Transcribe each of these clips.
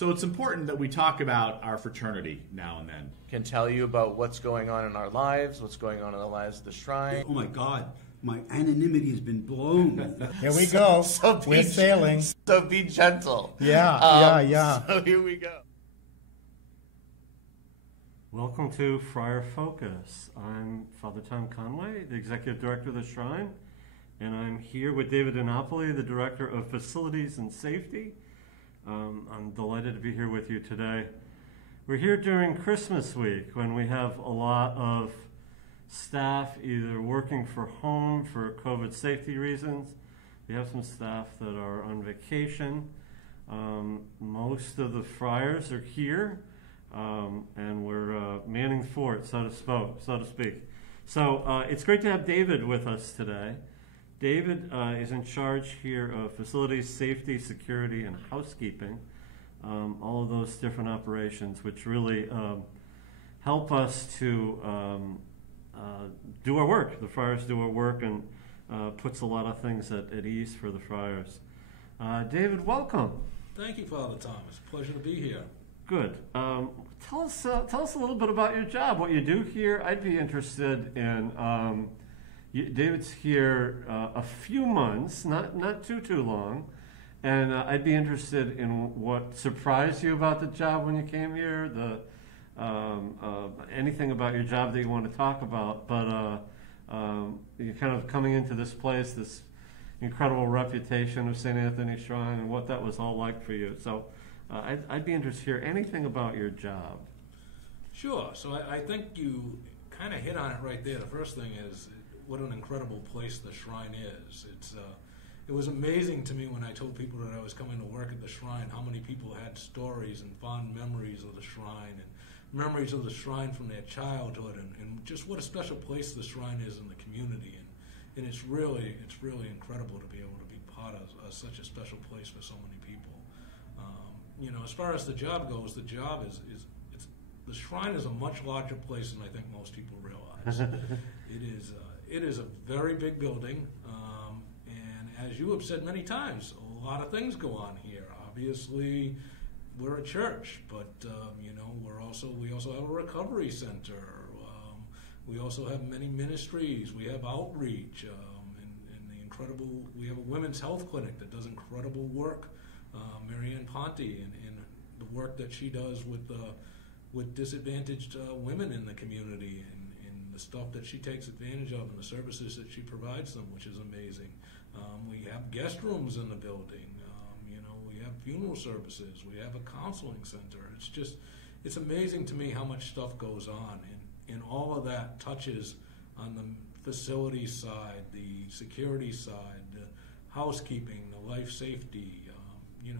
So it's important that we talk about our fraternity now and then. Can tell you about what's going on in our lives, what's going on in the lives of the shrine. Oh my God, my anonymity has been blown. Here we go. We're sailing. So be gentle. Yeah. So here we go. Welcome to Friar Focus. I'm Father Tom Conway, the Executive Director of the Shrine, and I'm here with David DiNapoli, the Director of Facilities and Safety. I'm delighted to be here with you today. We're here during Christmas week when we have a lot of staff either working from home for COVID safety reasons. We have some staff that are on vacation. Most of the friars are here, and we're manning the fort, so to speak. So it's great to have David with us today. David is in charge here of facilities, safety, security, and housekeeping, all of those different operations, which really help us to do our work. The friars do our work and puts a lot of things at ease for the friars. David, welcome. Thank you, Father Thomas. Pleasure to be here. Good. Tell us a little bit about your job, what you do here. I'd be interested in. David's here a few months, not too long, and I'd be interested in what surprised you about the job when you came here. Anything about your job that you want to talk about, but you're kind of coming into this place, this incredible reputation of St. Anthony Shrine, and what that was all like for you. So I'd be interested to hear anything about your job. Sure. So I think you kind of hit on it right there. The first thing is what an incredible place the Shrine is. It was amazing to me when I told people that I was coming to work at the Shrine, how many people had stories and fond memories of the Shrine and memories of the Shrine from their childhood, and just what a special place the Shrine is in the community. And it's really incredible to be able to be part of such a special place for so many people. As far as the job goes, the job the Shrine is a much larger place than I think most people realize. It is a very big building, and as you have said many times, a lot of things go on here. Obviously, we're a church, but we also have a recovery center. We also have many ministries. We have outreach, and we have a women's health clinic that does incredible work. Marianne Ponte and the work that she does with disadvantaged women in the community, and the stuff that she takes advantage of and the services that she provides them, which is amazing. We have guest rooms in the building. We have funeral services. We have a counseling center. It's amazing to me how much stuff goes on, and all of that touches on the facility side, the security side, the housekeeping, the life safety.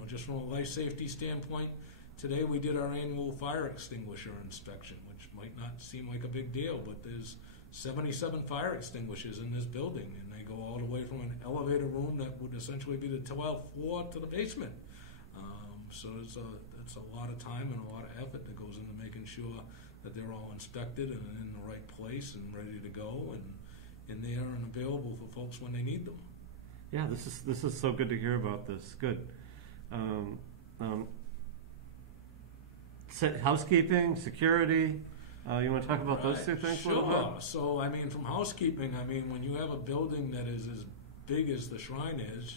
Just from a life safety standpoint, today we did our annual fire extinguisher inspection, which might not seem like a big deal, but there's 77 fire extinguishers in this building, and they go all the way from an elevator room that would essentially be the 12th floor to the basement. So it's a lot of time and a lot of effort that goes into making sure that they're all inspected and in the right place and ready to go and there and available for folks when they need them. Yeah, this is so good to hear about this. Good. Housekeeping, security. You want to talk about those two things? Sure. A little bit? So, from housekeeping, when you have a building that is as big as the Shrine is,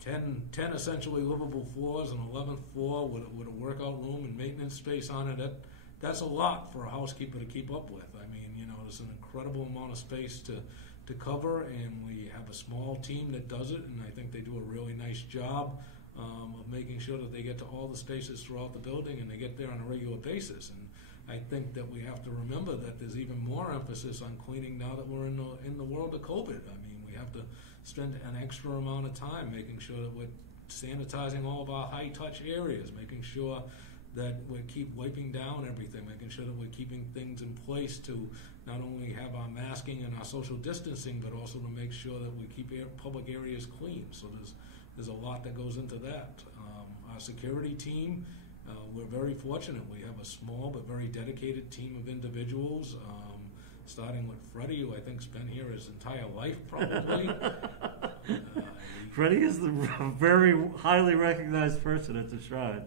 10 essentially livable floors, an 11th floor with a workout room and maintenance space on it, that's a lot for a housekeeper to keep up with. There's an incredible amount of space to cover, and we have a small team that does it, and I think they do a really nice job of making sure that they get to all the spaces throughout the building and they get there on a regular basis. And I think that we have to remember that there's even more emphasis on cleaning now that we're in the world of COVID. We have to spend an extra amount of time making sure that we're sanitizing all of our high-touch areas, making sure that we keep wiping down everything, making sure that we're keeping things in place to not only have our masking and our social distancing, but also to make sure that we keep public areas clean. So there's a lot that goes into that. Our security team, we're very fortunate. We have a small but very dedicated team of individuals, starting with Freddie, who I think's been here his entire life probably. Freddie is the very highly recognized person at the shrine.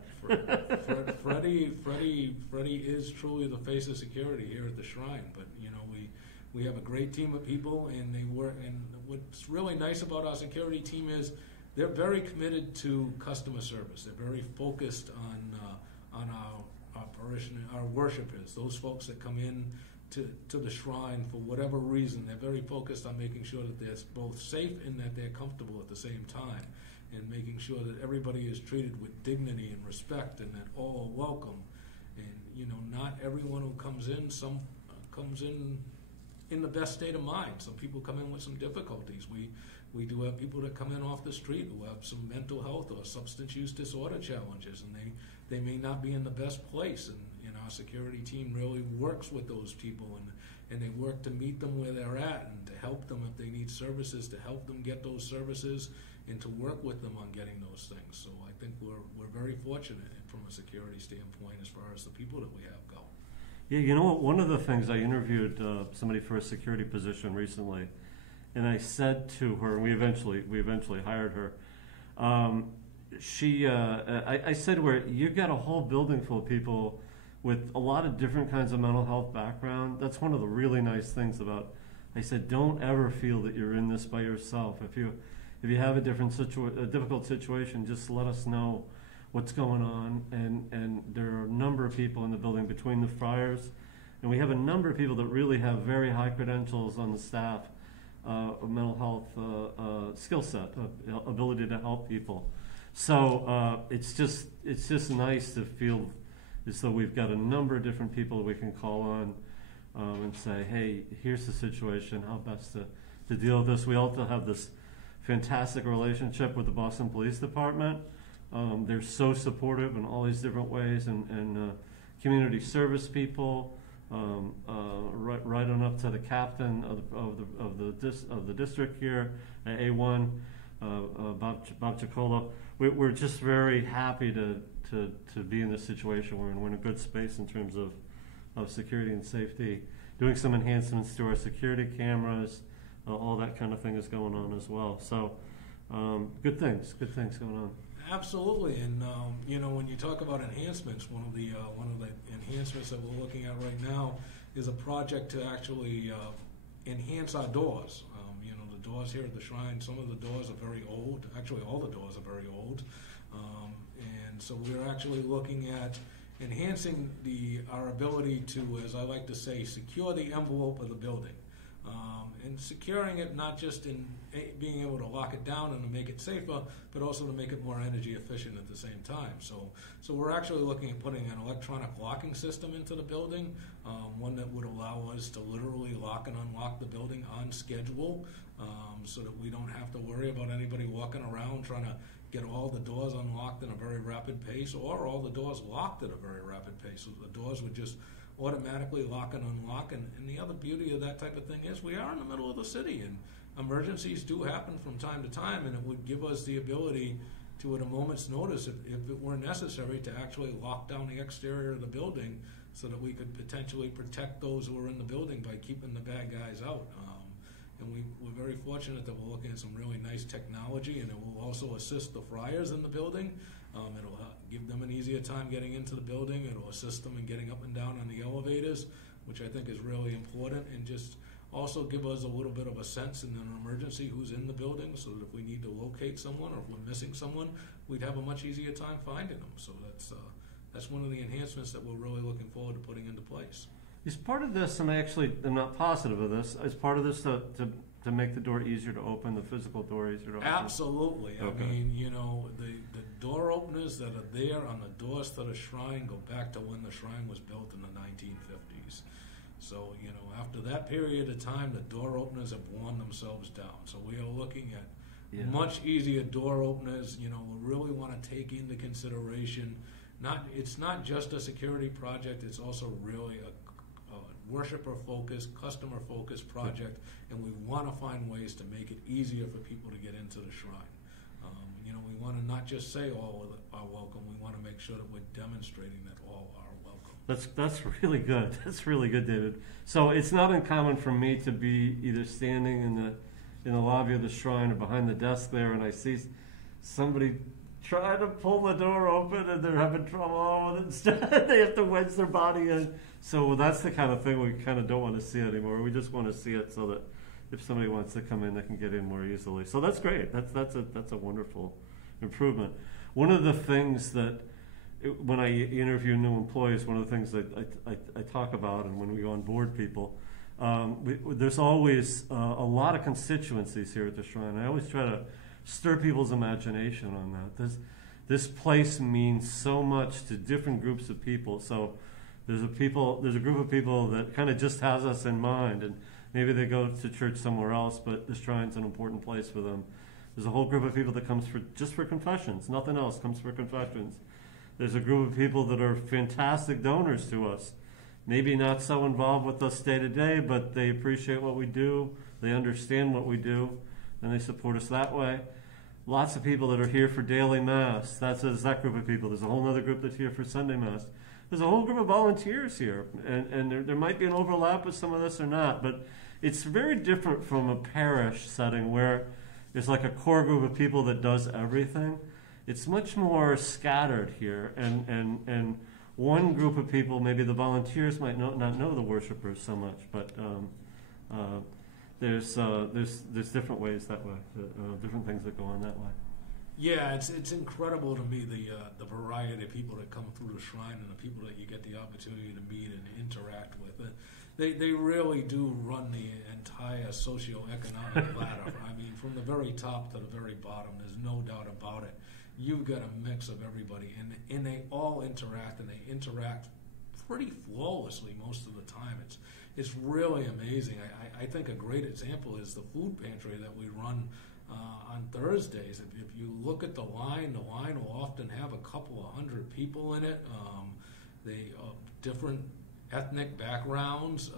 Freddie is truly the face of security here at the shrine. But we have a great team of people, and they work. And what's really nice about our security team is they're very committed to customer service. They're very focused on our worshipers, those folks that come in to the shrine for whatever reason. They're very focused on making sure that they're both safe and that they're comfortable at the same time, and making sure that everybody is treated with dignity and respect, and that all are welcome. And not everyone who comes in comes in the best state of mind. Some people come in with some difficulties. We do have people that come in off the street who have some mental health or substance use disorder challenges, and they may not be in the best place. And our security team really works with those people, and they work to meet them where they're at and to help them if they need services, to help them get those services, and to work with them on getting those things. So I think we're very fortunate from a security standpoint as far as the people that we have go. Yeah, you know what? One of the things, I interviewed somebody for a security position recently, and I said to her, we eventually hired her. I said to her, you got a whole building full of people with a lot of different kinds of mental health background. That's one of the really nice things about. I said, don't ever feel that you're in this by yourself. If you have a difficult situation, just let us know what's going on. And there are a number of people in the building between the Friars, and we have a number of people that really have very high credentials on the staff of mental health skill set, ability to help people. So it's just nice to feel as though we've got a number of different people that we can call on and say, hey, here's the situation, how best to deal with this. We also have this fantastic relationship with the Boston Police Department. They're so supportive in all these different ways, and community service people, right on up to the captain of the district here at A1, Bob Ciccolo. We're just very happy to be in this situation. We're in a good space in terms of security and safety. Doing some enhancements to our security cameras, all that kind of thing is going on as well. So good things going on. Absolutely, and when you talk about enhancements, one of the enhancements that we're looking at right now is a project to actually enhance our doors. The doors here at the shrine, some of the doors are very old. Actually, all the doors are very old, and so we're actually looking at enhancing our ability to, as I like to say, secure the envelope of the building. And securing it not just in being able to lock it down and to make it safer, but also to make it more energy efficient at the same time. So we're actually looking at putting an electronic locking system into the building, one that would allow us to literally lock and unlock the building on schedule, so that we don't have to worry about anybody walking around trying to get all the doors unlocked in a very rapid pace, or all the doors locked at a very rapid pace. So the doors would just automatically lock and unlock. And the other beauty of that type of thing is we are in the middle of the city, and emergencies do happen from time to time, and it would give us the ability to, at a moment's notice, if it were necessary, to actually lock down the exterior of the building so that we could potentially protect those who are in the building by keeping the bad guys out. And we're very fortunate that we're looking at some really nice technology, and it will also assist the Friars in the building. It'll give them an easier time getting into the building. It'll assist them in getting up and down on the elevators, which I think is really important, and just also give us a little bit of a sense in an emergency who's in the building, so that if we need to locate someone or if we're missing someone, we'd have a much easier time finding them. So that's one of the enhancements that we're really looking forward to putting into place. Is part of this, and I actually am not positive of this, is part of this to make the door easier to open, the physical door easier to open? Absolutely. Okay. I mean, the door openers that are there on the doors to the shrine go back to when the shrine was built in the 1950s. So, after that period of time, the door openers have worn themselves down. So we are looking at much easier door openers. We really want to take into consideration, it's not just a security project, it's also really a worshiper-focused, customer-focused project, and we want to find ways to make it easier for people to get into the shrine. We want to not just say all are welcome, we want to make sure that we're demonstrating that all are welcome. That's really good. That's really good, David. So it's not uncommon for me to be either standing in the lobby of the shrine or behind the desk there, and I see somebody trying to pull the door open and they're having trouble, and instead they have to wedge their body in. So that's the kind of thing we kind of don't want to see anymore. We just want to see it so that if somebody wants to come in, they can get in more easily. So that's great. That's a wonderful improvement. One of the things that when I interview new employees, one of the things that I talk about, and when we onboard people, there's always a lot of constituencies here at the Shrine. I always try to stir people's imagination on that. This place means so much to different groups of people. So there's a group of people that kind of just has us in mind, and maybe they go to church somewhere else, but the Shrine's an important place for them. There's a whole group of people that comes just for confessions. Nothing else comes for confessions. There's a group of people that are fantastic donors to us. Maybe not so involved with us day to day, but they appreciate what we do. They understand what we do, and they support us that way. Lots of people that are here for daily Mass. That's that group of people. There's a whole other group that's here for Sunday Mass. There's a whole group of volunteers here, and there might be an overlap with some of this or not, but it's very different from a parish setting where there's like a core group of people that does everything. It's much more scattered here, and one group of people, maybe the volunteers might not know the worshipers so much, but there's different ways that way, different things that go on that way. Yeah, it's incredible to me the variety of people that come through the Shrine and the people that you get the opportunity to meet and interact with. They really do run the entire socioeconomic ladder. I mean, from the very top to the very bottom, there's no doubt about it. You've got a mix of everybody, and they all interact, and they interact pretty flawlessly most of the time. It's really amazing. I think a great example is the food pantry that we run on Thursdays. If you look at the line will often have a couple of hundred people in it. They different ethnic backgrounds,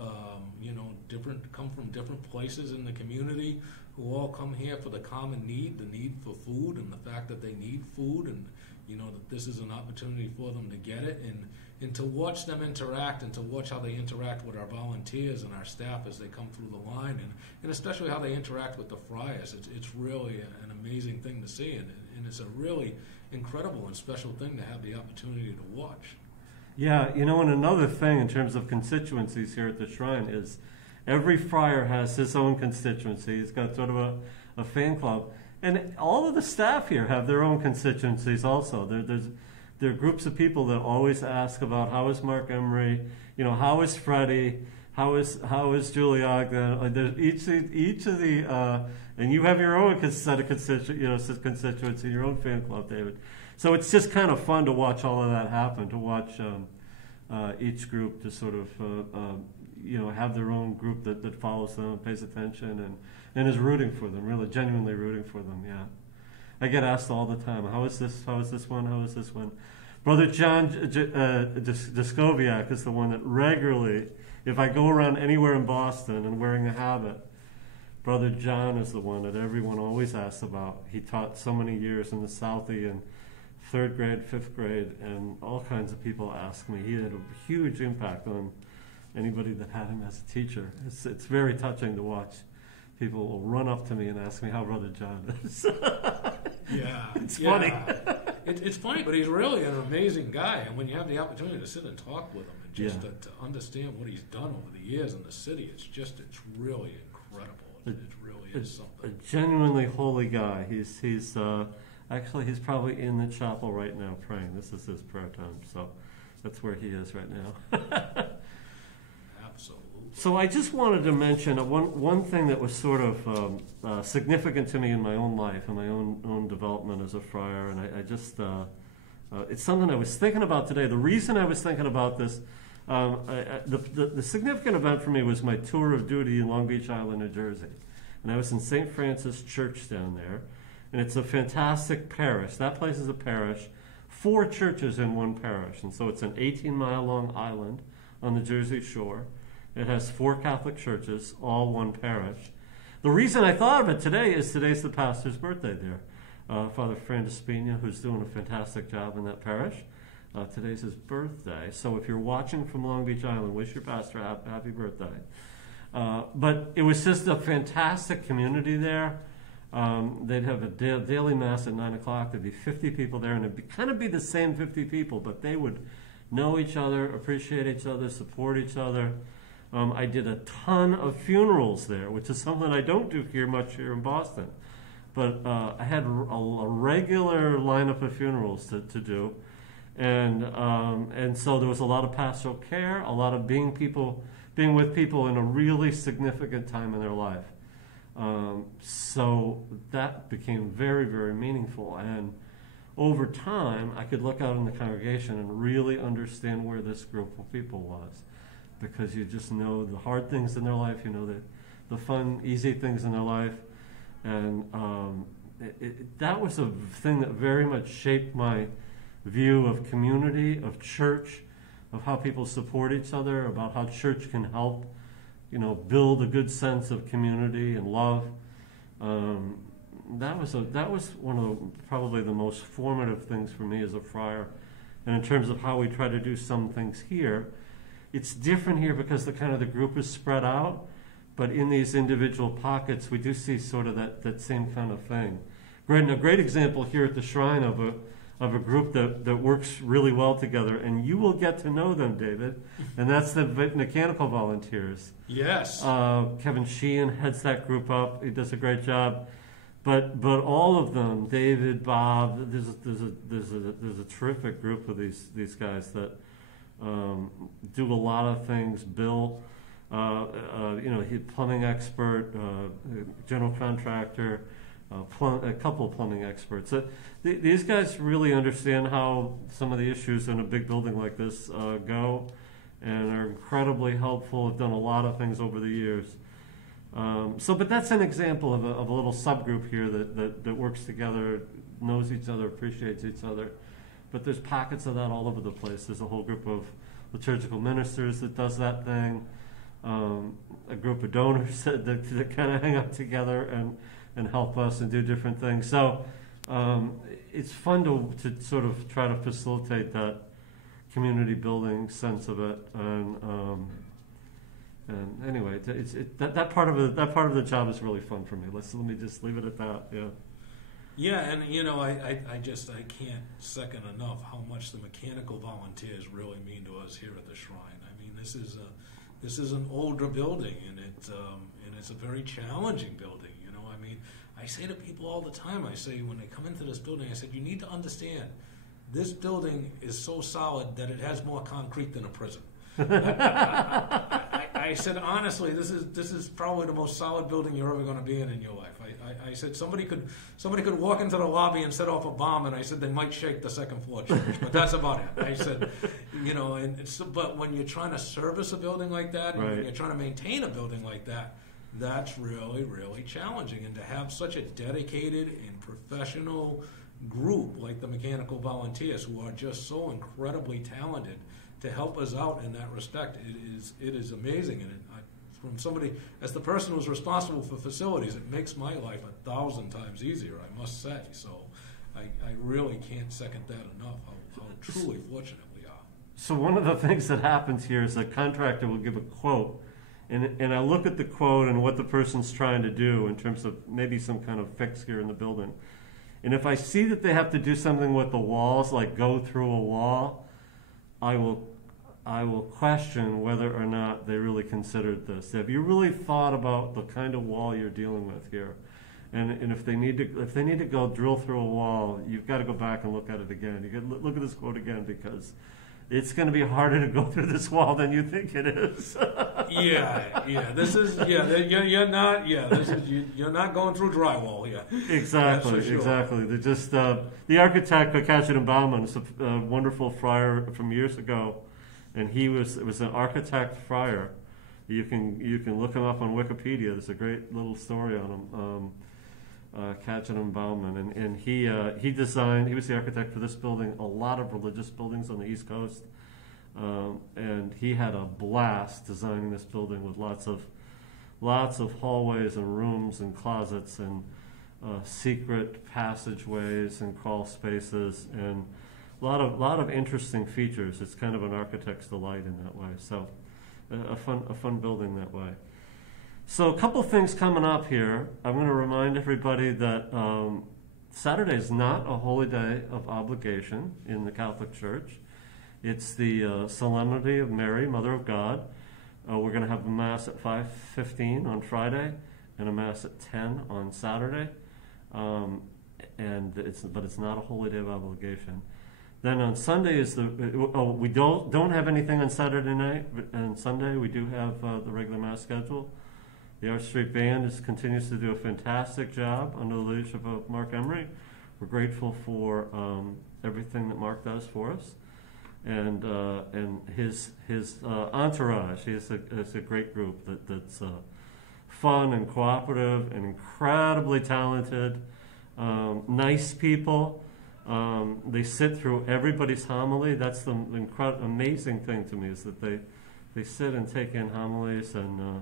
come from different places in the community, who all come here for the common need, the need for food, and the fact that they need food, and that this is an opportunity for them to get it, and to watch them interact, and to watch how they interact with our volunteers and our staff as they come through the line, and especially how they interact with the friars. It's really an amazing thing to see, and it's a really incredible and special thing to have the opportunity to watch. Yeah, and another thing in terms of constituencies here at the Shrine is every friar has his own constituency. He's got sort of a fan club. And all of the staff here have their own constituencies also. There are groups of people that always ask about how is Mark Emery, how is Freddie, how is Julie Ogden. Each of the and you have your own set of constituency, your own fan club, David. So it's just kind of fun to watch all of that happen, to watch each group to sort of have their own group that follows them, pays attention, and is rooting for them, really genuinely rooting for them. Yeah, I get asked all the time, how is this one? How is this one? Brother John Discoviak is the one that regularly, if I go around anywhere in Boston and wearing a habit, Brother John is the one that everyone always asks about. He taught so many years in the Southie and 3rd grade, 5th grade, and all kinds of people ask me. He had a huge impact on anybody that had him as a teacher. It's very touching to watch. People will run up to me and ask me how Brother John is. Yeah. It's funny. It's funny, but he's really an amazing guy. And when you have the opportunity to sit and talk with him and just to understand what he's done over the years in the city, it's really incredible. It really is something. A genuinely holy guy. He's actually, he's probably in the chapel right now praying. This is his prayer time, so that's where he is right now. Absolutely. So I just wanted to mention one thing that was sort of significant to me in my own life and my own development as a friar, and I just it's something I was thinking about today. The reason I was thinking about this, the significant event for me was my tour of duty in Long Beach Island, New Jersey, and I was in St. Francis Church down there, and it's a fantastic parish. That place is a parish, 4 churches in one parish, and so it's an 18-mile long island on the Jersey shore. It has 4 Catholic churches, all one parish. The reason I thought of it today is today's the pastor's birthday there. Father Fran Despina, who's doing a fantastic job in that parish. Today's his birthday. So if you're watching from Long Beach Island, wish your pastor happy birthday. But it was just a fantastic community there. They'd have a daily mass at 9 o'clock. There'd be 50 people there, and it'd kind of be the same 50 people, but they would know each other, appreciate each other, support each other. I did a ton of funerals there, which is something I don't do much here in Boston. But I had a regular lineup of funerals to do. And so there was a lot of pastoral care, a lot of being with people in a really significant time in their life. So that became very, very meaningful. And over time, I could look out in the congregation and really understand where this group of people was. Because you just know the hard things in their life, you know the fun, easy things in their life. And that was a thing that very much shaped my view of community, of church, of how people support each other, about how church can help, build a good sense of community and love. That was one of probably the most formative things for me as a friar. And in terms of how we try to do some things here, it's different here because the group is spread out, but in these individual pockets, we do see sort of that same kind of thing. A great example here at the Shrine of a group that works really well together, and you will get to know them, David, and that's the mechanical volunteers. Yes. Kevin Sheehan heads that group up. He does a great job. But all of them, David, Bob, there's a terrific group of these guys that do a lot of things. Bill, he's plumbing expert, general contractor, a couple of plumbing experts. These guys really understand how some of the issues in a big building like this go, and are incredibly helpful. Have done a lot of things over the years. But that's an example of a little subgroup here that works together, knows each other, appreciates each other. But there's pockets of that all over the place. There's a whole group of liturgical ministers that does that thing, a group of donors that kind of hang out together and help us and do different things. So it's fun to sort of try to facilitate that community building sense of it. And anyway, that part of the job is really fun for me. Let me just leave it at that. Yeah. Yeah, and I can't second enough how much the mechanical volunteers really mean to us here at the Shrine. I mean, this is an older building, and it's a very challenging building. I mean, I say to people all the time, I say when they come into this building, I said, you need to understand, this building is so solid that it has more concrete than a prison. I said, honestly, this is probably the most solid building you're ever going to be in your life. I said somebody could walk into the lobby and set off a bomb, and I said they might shake the second floor church, but that's about it. I said, but when you're trying to service a building like that, and when you're trying to maintain a building like that, that's really, really challenging. And to have such a dedicated and professional group like the mechanical volunteers, who are just so incredibly talented, to help us out in that respect, it is amazing. And from somebody, as the person who's responsible for facilities, it makes my life 1,000 times easier, I must say. So I really can't second that enough, how truly fortunate we are. So one of the things that happens here is a contractor will give a quote, and I look at the quote and what the person's trying to do in terms of maybe some kind of fix here in the building. And if I see that they have to do something with the walls, like go through a wall, I will question whether or not they really considered this. Have you really thought about the kind of wall you're dealing with here? And if they need to go drill through a wall, you've got to go back and look at it again. You got to look at this quote again, because it's going to be harder to go through this wall than you think it is. You're not going through drywall here. Exactly, sure. Exactly. They're just the architect, Katja Baumann, is a wonderful friar from years ago, and it was an architect friar. You can look him up on Wikipedia. There's a great little story on him. Katja Baumann, and he was the architect for this building, a lot of religious buildings on the East Coast, and he had a blast designing this building with lots of hallways and rooms and closets and secret passageways and crawl spaces and a lot of interesting features. It's kind of an architect's delight in that way. So a fun building that way. So a couple things coming up here. I'm going to remind everybody that Saturday is not a holy day of obligation in the Catholic Church. It's the Solemnity of Mary, Mother of God. We're going to have a Mass at 5:15 on Friday and a Mass at 10 on Saturday. But it's not a holy day of obligation. Then on Sunday is we don't have anything on Saturday night, but on Sunday we do have the regular Mass schedule. The Arch Street Band continues to do a fantastic job under the leadership of Mark Emery. We're grateful for everything that Mark does for us, and his entourage. It's a great group that's fun and cooperative and incredibly talented, nice people. They sit through everybody's homily. That's the amazing thing to me, is that they sit and take in homilies, and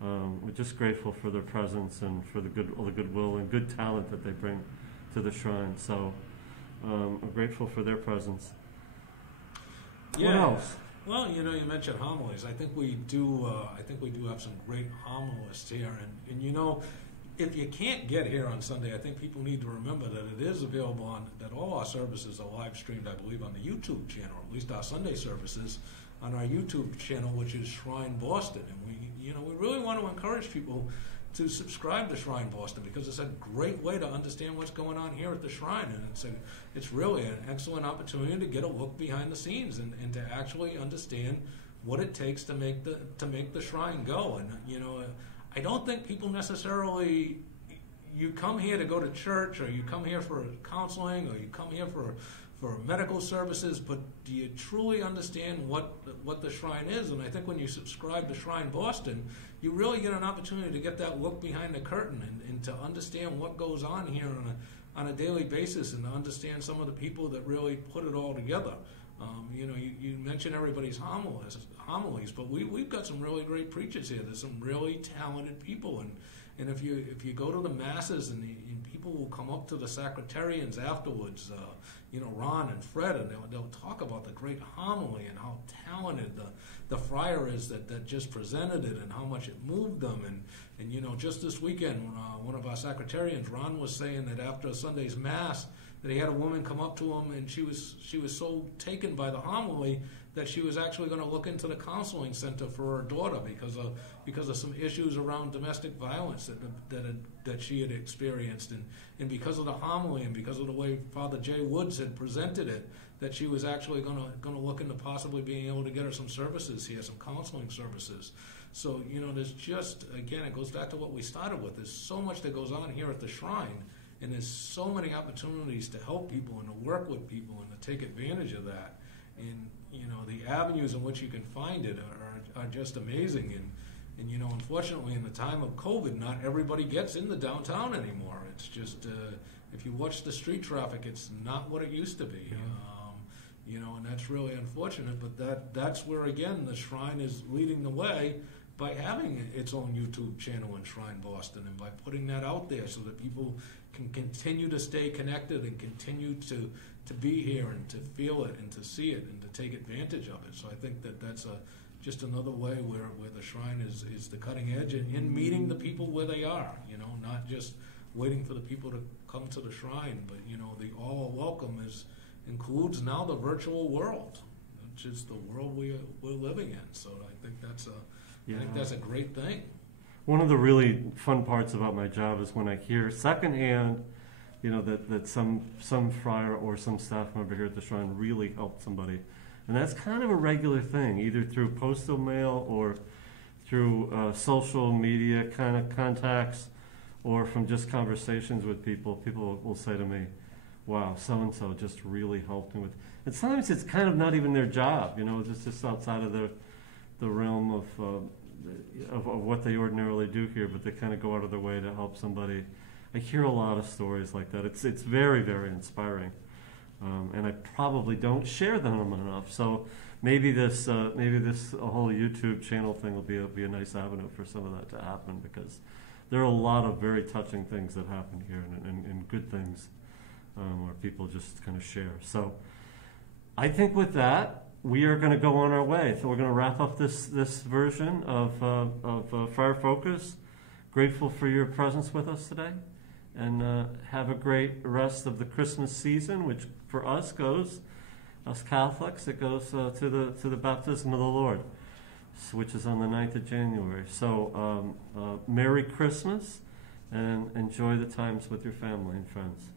we're just grateful for their presence and for all the goodwill and good talent that they bring to the shrine. So I'm grateful for their presence. Yeah. What else? Well, you mentioned homilies. I think we do. I think we do have some great homilists here, and if you can't get here on Sunday, I think people need to remember that it is available that all our services are live streamed, I believe, on the YouTube channel, at least our Sunday services on our YouTube channel, which is Shrine Boston. And we really want to encourage people to subscribe to Shrine Boston, because it's a great way to understand what's going on here at the shrine, and it's really an excellent opportunity to get a look behind the scenes and to actually understand what it takes to make the shrine go. And I don't think people necessarily, you come here to go to church, or you come here for counseling, or you come here for medical services, but do you truly understand what the shrine is? And I think when you subscribe to Shrine Boston, you really get an opportunity to get that look behind the curtain and to understand what goes on here on a daily basis, and to understand some of the people that really put it all together. You mentioned everybody's homilies, but we've got some really great preachers here. There's some really talented people, and if you go to the masses, and people will come up to the sacratarians afterwards, Ron and Fred, and they'll talk about the great homily and how talented the friar is that just presented it, and how much it moved them. And just this weekend, one of our sacratarians, Ron, was saying that after Sunday's Mass, that he had a woman come up to him, and she was so taken by the homily that she was actually going to look into the counseling center for her daughter because of some issues around domestic violence that she had experienced, and because of the homily, and because of the way Father Jay Woods had presented it, that she was actually going to look into possibly being able to get her some services here, some counseling services. So there's just, again, it goes back to what we started with. There's so much that goes on here at the shrine. And there's so many opportunities to help people and to work with people and to take advantage of that. And, the avenues in which you can find it are just amazing. And unfortunately, in the time of COVID, not everybody gets in the downtown anymore. It's just, if you watch the street traffic, it's not what it used to be. And that's really unfortunate. But that's where, again, the shrine is leading the way by having its own YouTube channel in Shrine Boston, and by putting that out there so that people can continue to stay connected and continue to be here and to feel it and to see it and to take advantage of it. So I think that's just another way where the shrine is the cutting edge in meeting the people where they are, not just waiting for the people to come to the shrine, but the all welcome includes now the virtual world, which is the world we're living in. So I think that's a great thing. One of the really fun parts about my job is when I hear secondhand, that some friar or some staff member here at the shrine really helped somebody. And that's kind of a regular thing, either through postal mail or through social media kind of contacts, or from just conversations with people. People will say to me, wow, so-and-so just really helped me with. And sometimes it's kind of not even their job, it's just outside of the realm of what they ordinarily do here, but they kind of go out of their way to help somebody. I hear a lot of stories like that. It's very, very inspiring, and I probably don't share them enough. So maybe this whole YouTube channel thing will be a nice avenue for some of that to happen, because there are a lot of very touching things that happen here, and good things where people just kind of share. So I think with that, we are going to go on our way. So we're going to wrap up this version of Friar Focus. Grateful for your presence with us today, and have a great rest of the Christmas season, which for us Catholics, it goes to the baptism of the Lord, which is on the 9th of January. So Merry Christmas, and enjoy the times with your family and friends.